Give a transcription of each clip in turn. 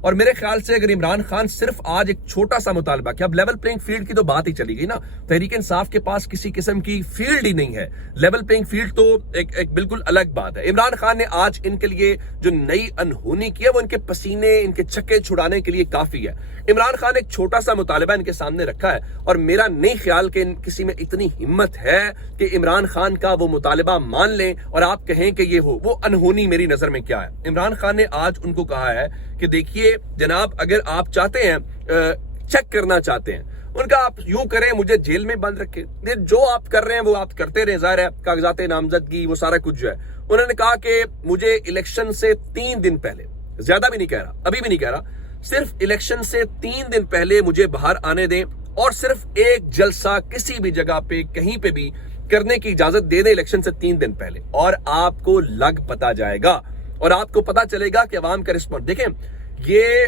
اور میرے خیال سے اگر عمران خان صرف آج ایک چھوٹا سا مطالبہ کہ اب لیول پلینگ فیلڈ کی تو بات ہی چلی گئی نا، تحریک انصاف کے پاس کسی قسم کی فیلڈ ہی نہیں ہے، لیول پلینگ فیلڈ تو ایک بالکل الگ بات ہے۔ عمران خان نے آج ان کے لیے جو نئی انہونی کی ہے وہ ان کے پسینے، ان کے چکے چھڑانے کے لیے کافی ہے۔ عمران خان ایک چھوٹا سا مطالبہ ان کے سامنے رکھا ہے، اور میرا نہیں خیال کہ کسی میں اتنی ہمت ہے کہ عمران خان کا وہ مطالبہ مان لیں اور آپ کہیں کہ یہ ہو۔ وہ انہونی میری نظر میں کیا ہے؟ عمران خان نے آج ان کو کہا ہے کہ دیکھیے جناب، اگر آپ چاہتے ہیں چیک کرنا چاہتے ہیں، ان کا آپ یوں کریں مجھے جیل میں بند رکھیں، جو آپ کر رہے ہیں وہ آپ کرتے رہیں، ظاہر ہے کاغذات نامزدگی وہ سارا کچھ جو ہے۔ انہوں نے کہا کہ مجھے الیکشن سے 3 دن پہلے، زیادہ بھی نہیں کہہ رہا، ابھی بھی نہیں کہہ رہا، صرف الیکشن سے 3 دن پہلے مجھے باہر آنے دیں اور صرف ایک جلسہ کسی بھی جگہ پہ کہیں پہ بھی کرنے کی اجازت دے دیں الیکشن سے 3 دن پہلے، اور آپ کو لگ پتا جائے گا اور آپ کو پتا چلے گا کہ عوام کا رسپانس۔ دیکھیں یہ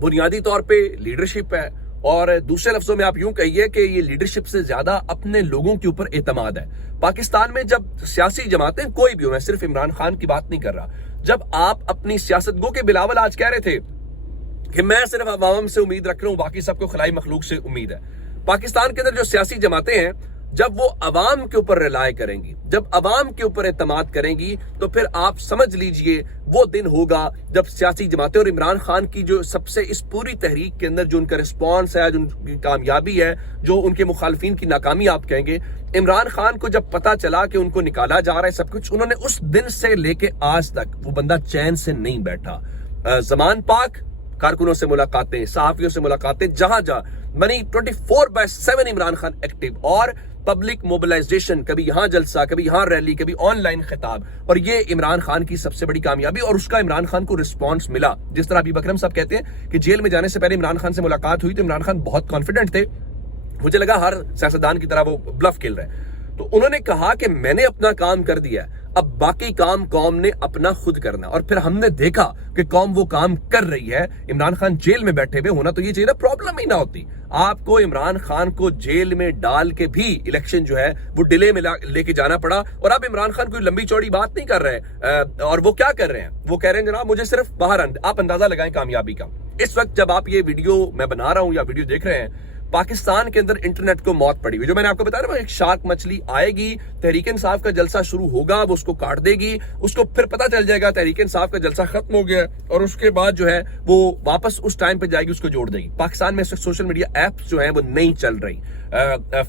بنیادی طور پہ لیڈرشپ ہے، اور دوسرے لفظوں میں آپ یوں کہیے کہ یہ لیڈرشپ سے زیادہ اپنے لوگوں کے اوپر اعتماد ہے۔ پاکستان میں جب سیاسی جماعتیں کوئی بھی ہو، میں صرف عمران خان کی بات نہیں کر رہا، جب آپ اپنی سیاست گو کے بلاول آج کہہ رہے تھے کہ میں صرف عوام سے امید رکھ رہا ہوں، باقی سب کو خلائی مخلوق سے امید ہے۔ پاکستان کے اندر جو سیاسی جماعتیں ہیں جب وہ عوام کے اوپر ریلائے کریں گی، جب عوام کے اوپر اعتماد کریں گی، تو پھر آپ سمجھ لیجئے وہ دن ہوگا جب سیاسی جماعتیں، اور عمران خان کی جو سب سے اس پوری تحریک کے اندر جو ان کا رسپانس ہے، جو ان کی کامیابی ہے، جو ان کے مخالفین کی ناکامی آپ کہیں گے، عمران خان کو جب پتا چلا کہ ان کو نکالا جا رہا ہے سب کچھ، انہوں نے اس دن سے لے کے آج تک وہ بندہ چین سے نہیں بیٹھا۔ زمان پاک کارکنوں سے ملاقاتیں، صحافیوں سے ملاقاتیں، جہاں منی 24/7 عمران خان ایکٹیو، اور پبلک موبلائزیشن، کبھی یہاں جلسہ، کبھی یہاں ریلی، کبھی آن لائن خطاب، اور یہ عمران خان کی سب سے بڑی کامیابی، اور اس کا عمران خان کو رسپانس ملا۔ جس طرح حبیب اکرم صاحب کہتے ہیں کہ جیل میں جانے سے پہلے عمران خان سے ملاقات ہوئی تو عمران خان بہت کانفیڈنٹ تھے، مجھے لگا ہر سیاستدان کی طرح وہ بلف کھیل رہے ہیں، تو انہوں نے کہا کہ میں نے اپنا کام کر دیا ہے، اب باقی کام قوم نے اپنا خود کرنا، اور پھر ہم نے دیکھا کہ قوم وہ کام کر رہی ہے۔ عمران خان جیل میں بیٹھے ہوئے ہونا تو یہ چاہیے پرابلم ہی نہ ہوتی، آپ کو عمران خان کو جیل میں ڈال کے بھی الیکشن جو ہے وہ ڈیلے میں لے کے جانا پڑا، اور اب عمران خان کوئی لمبی چوڑی بات نہیں کر رہے، اور وہ کیا کر رہے ہیں؟ وہ کہہ رہے ہیں جناب مجھے صرف باہر آپ اندازہ لگائیں کامیابی کا۔ اس وقت جب آپ یہ ویڈیو میں بنا رہا ہوں یا ویڈیو دیکھ رہے ہیں، پاکستان کے اندر انٹرنیٹ کو موت پڑی ہوئی، جو میں نے آپ کو بتایا نا، ایک شارک مچھلی آئے گی، تحریک انصاف کا جلسہ شروع ہوگا، وہ اس کو کاٹ دے گی، اس کو پھر پتہ چل جائے گا تحریک انصاف کا جلسہ ختم ہو گیا، اور اس کے بعد جو ہے وہ واپس اس ٹائم پہ جائے گی، اس کو جوڑ دے گی۔ پاکستان میں اس وقت سوشل میڈیا ایپس جو ہیں وہ نہیں چل رہی،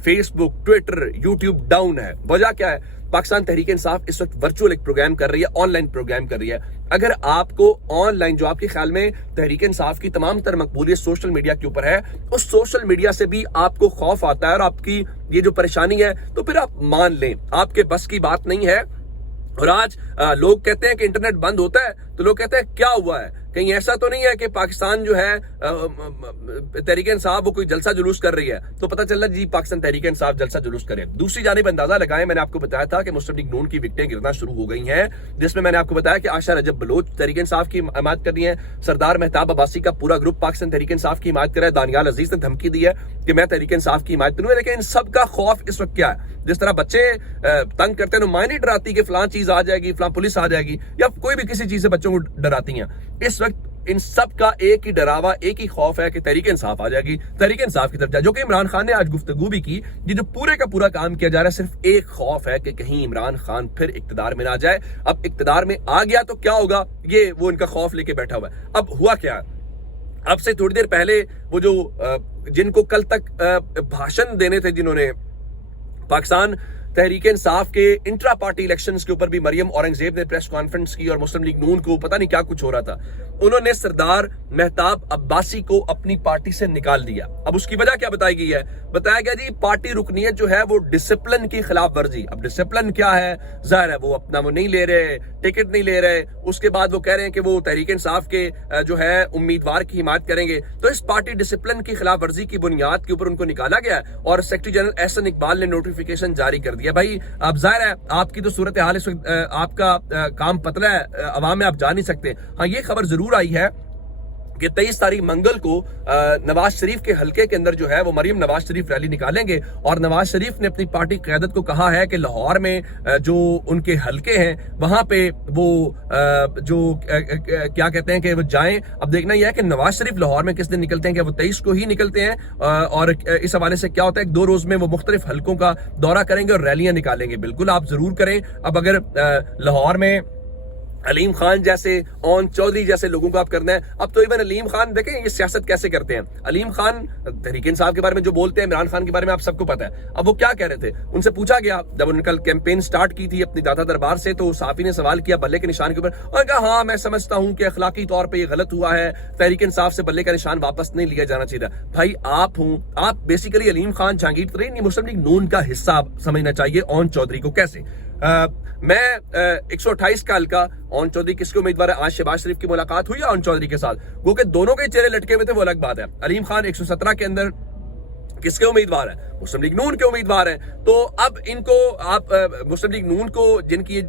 فیس بک، ٹویٹر، یوٹیوب ڈاؤن ہے۔ وجہ کیا ہے؟ پاکستان تحریک انصاف اس وقت ورچوئل ایک پروگرام کر رہی ہے، آن لائن پروگرام کر رہی ہے۔ اگر آپ کو آن لائن، جو آپ کے خیال میں تحریک انصاف کی تمام تر مقبولیت سوشل میڈیا کے اوپر ہے، اس سوشل میڈیا سے بھی آپ کو خوف آتا ہے اور آپ کی یہ جو پریشانی ہے، تو پھر آپ مان لیں آپ کے بس کی بات نہیں ہے۔ اور آج لوگ کہتے ہیں کہ انٹرنیٹ بند ہوتا ہے تو لوگ کہتے ہیں کیا ہوا ہے، کہیں ایسا تو نہیں ہے کہ پاکستان جو ہے تحریک انصاف وہ کوئی جلسہ جلوس کر رہی ہے، تو پتہ چل رہا جی پاکستان تحریک انصاف جلسہ جلوس کرے۔ دوسری جانب اندازہ لگائیں، میں نے آپ کو بتایا تھا کہ مسلم لیگ نون کی وکٹیں گرنا شروع ہو گئی ہیں، جس میں نے آپ کو بتایا کہ عائشہ رجب بلوچ تحریک انصاف کی حمایت کر رہی ہیں، سردار مہتاب عباسی کا پورا گروپ پاکستان تحریک انصاف کی حمایت کر رہا ہے، دانیال عزیز نے دھمکی دی ہے کہ میں تحریک انصاف کی حمایت کروں گا۔ لیکن ان سب کا خوف اس وقت کیا ہے؟ جس طرح بچے تنگ کرتے ہیں، نمائندی ڈراتی کہ فلاں چیز آ جائے گی، فلاں پولیس آ جائے گی، یا کوئی بھی کسی چیز سے بچوں کو ڈراتی ہیں، اس وقت ان سب کا ایک ہی ڈراوا، ایک ہی خوف ہے کہ تحریک انصاف آ جائے گی، تحریک انصاف کی طرف جائے، جو کہ عمران خان نے آج گفتگو بھی کی۔ یہ جو پورے کا پورا کام کیا جا رہا ہے، صرف ایک خوف ہے کہ کہیں عمران خان پھر اقتدار میں نہ جائے۔ اب اقتدار میں آ گیا تو کیا ہوگا، یہ وہ ان کا خوف لے کے بیٹھا ہوا ہے۔ اب ہوا کیا؟ اب سے تھوڑی دیر پہلے وہ جو جن کو کل تک بھاشن دینے تھے، جنہوں نے پاکستان تحریک انصاف کے انٹرا پارٹی الیکشنز کے اوپر بھی مریم اورنگزیب نے پریس کانفرنس کی، اور مسلم لیگ نون کو پتہ نہیں کیا کچھ ہو رہا تھا، انہوں نے سردار مہتاب عباسی کو اپنی پارٹی سے نکال دیا۔ اب اس کی وجہ کیا بتائی گئی ہے؟ بتایا گیا جی پارٹی رکنیت جو ہے وہ ڈسپلن کی خلاف ورزی۔ اب ڈسپلن کیا ہے؟ ظاہر ہے وہ اپنا وہ نہیں لے رہے، ٹکٹ نہیں لے رہے، اس کے بعد وہ کہہ رہے ہیں کہ وہ تحریک انصاف کے جو ہے امیدوار کی حمایت کریں گے، تو اس پارٹی ڈسپلن کی خلاف ورزی کی بنیاد کے اوپر ان کو نکالا گیا، اور سیکرٹری جنرل احسن اقبال نے نوٹیفیکیشن جاری کر دیا۔ بھائی اب ظاہر ہے آپ کی تو صورتحال اس وقت آپ کا کام پتلا ہے، عوام میں آپ جا نہیں سکتے۔ ہاں یہ خبر ضرور آئی ہے کہ 23 تاریخ منگل کو نواز شریف کے حلقے کے اندر جو ہے وہ مریم نواز شریف ریلی نکالیں گے، اور نواز شریف نے اپنی پارٹی قیادت کو کہا ہے کہ لاہور میں جو ان کے حلقے ہیں وہاں پہ وہ جو کیا کہتے ہیں کہ وہ جائیں۔ اب دیکھنا یہ ہے کہ نواز شریف لاہور میں کس دن نکلتے ہیں، کہ وہ 23 کو ہی نکلتے ہیں، اور اس حوالے سے کیا ہوتا ہے 2 روز میں وہ مختلف حلقوں کا دورہ کریں گے اور ریلیاں نکالیں گے۔ بالکل آپ ضرور کریں۔ اب اگر لاہور میں علیم خان جیسے، اون چودھری جیسے لوگوں کو آپ کرنا ہے، اب تو ایون علیم خان دیکھیں یہ سیاست کیسے کرتے ہیں۔ علیم خان تحریک انصاف کے بارے میں جو بولتے ہیں، عمران خان کے بارے میں آپ سب کو پتا ہے۔ اب وہ کیا کہہ رہے تھے، ان سے پوچھا گیا جب انہوں نے کل کیمپین سٹارٹ کی تھی اپنی داتا دربار سے، تو صحافی نے سوال کیا بلے کے نشان کے اوپر، اور کہا ہاں میں سمجھتا ہوں کہ اخلاقی طور پہ یہ غلط ہوا ہے، تحریک انصاف سے بلے کا نشان واپس نہیں لیا جانا چاہیے۔ بھائی آپ بیسیکلی علیم خان جہانگیر ترین یہ مسلم لیگ نون کا حصہ سمجھنا چاہیے اون چودھری کو۔ کیسے میں 128 کا حلقہ اون چودھری کس کے امیدوار ہے؟ آج شہباز شریف کی ملاقات ہوئی ہے اون چودھری کے ساتھ، وہ کہ دونوں کے چہرے لٹکے ہوئے تھے وہ الگ بات ہے۔ علیم خان 117 کے اندر کس کے امیدوار ہے؟ مسلم لیگ نون کے امیدوار ہیں۔ تو اب ان کو آپ مسلم لیگ نون کو جن کی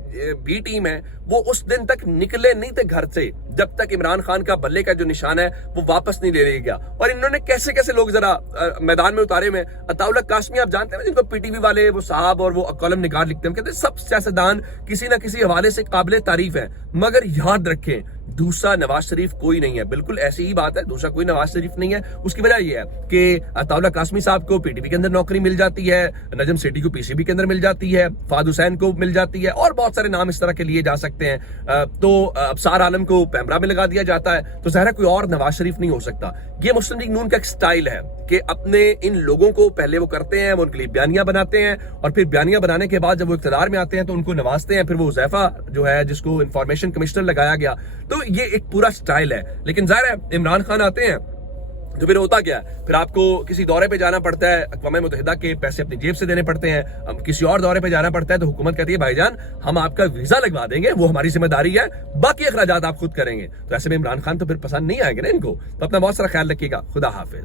بی ٹیم ہے وہ اس دن تک نکلے نہیں تھے گھر سے جب تک عمران خان کا بلے کا جو نشان ہے وہ واپس نہیں لے لیا گیا، اور انہوں نے کیسے کیسے لوگ ذرا میدان میں اتارے ہوئے۔ عطاءاللہ قاسمی آپ جانتے ہیں جن کو پی ٹی وی والے وہ صاحب اور وہ کالم نگار لکھتے ہیں، کہتے ہیں سب سیاستدان کسی نہ کسی حوالے سے قابل تعریف ہیں، مگر یاد رکھیں دوسرا نواز شریف کوئی نہیں ہے۔ بالکل ایسی ہی بات ہے، دوسرا کوئی نواز شریف نہیں ہے۔ اس کی وجہ یہ ہے کہ عطاءاللہ قاسمی صاحب کو پی ٹی وی کے اندر نوکری مل جاتی ہے، نجم سیٹھی کو پی سی بی کے اندر مل جاتی ہے، فہد حسین کو مل جاتی ہے، اور بہت سارے نام اس طرح کے لیے جا سکتے ہیں۔ تو ابصار عالم کو پیمرا میں لگا دیا جاتا ہے، تو ظاہر کوئی اور نواز شریف نہیں ہو سکتا۔ یہ مسلم لیگ نون کا ایک سٹائل ہے کہ اپنے ان لوگوں کو پہلے وہ کرتے ہیں، وہ ان کے لیے بیانیاں بناتے ہیں، اور پھر بیانیاں بنانے کے بعد جب وہ اقتدار میں آتے ہیں تو ان کو نوازتے ہیں۔ پھر وہ حذیفہ جو ہے جس کو انفارمیشن کمشنر لگایا گیا، تو یہ ایک پورا سٹائل ہے۔ لیکن ظاہر ہے عمران خان آتے ہیں تو پھر ہوتا کیا ہے، پھر آپ کو کسی دورے پہ جانا پڑتا ہے، اقوام متحدہ کے پیسے اپنی جیب سے دینے پڑتے ہیں، کسی اور دورے پہ جانا پڑتا ہے تو حکومت کہتی ہے بھائی جان ہم آپ کا ویزا لگوا دیں گے، وہ ہماری ذمہ داری ہے، باقی اخراجات آپ خود کریں گے۔ تو ایسے میں عمران خان تو پھر پسند نہیں آئیں گے نا ان کو۔ تو اپنا بہت سارا خیال رکھیے گا۔ خدا حافظ۔